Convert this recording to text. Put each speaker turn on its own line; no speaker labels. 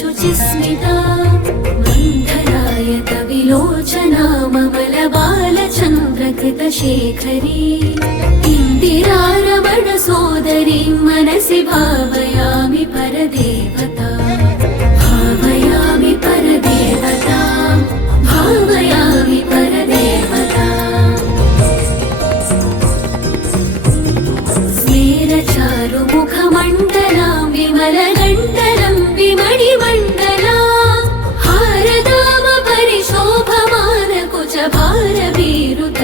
शुचिस्मिता गन्धरायतविलोचना ममलबालचं प्रकृतशेखरी किं विरारमणसोदरीं मनसि भावयामि परदेवता। भावयामि परदेवता। भावयामि परदेवता। स्मेरचारुमुखमण्ड ouvir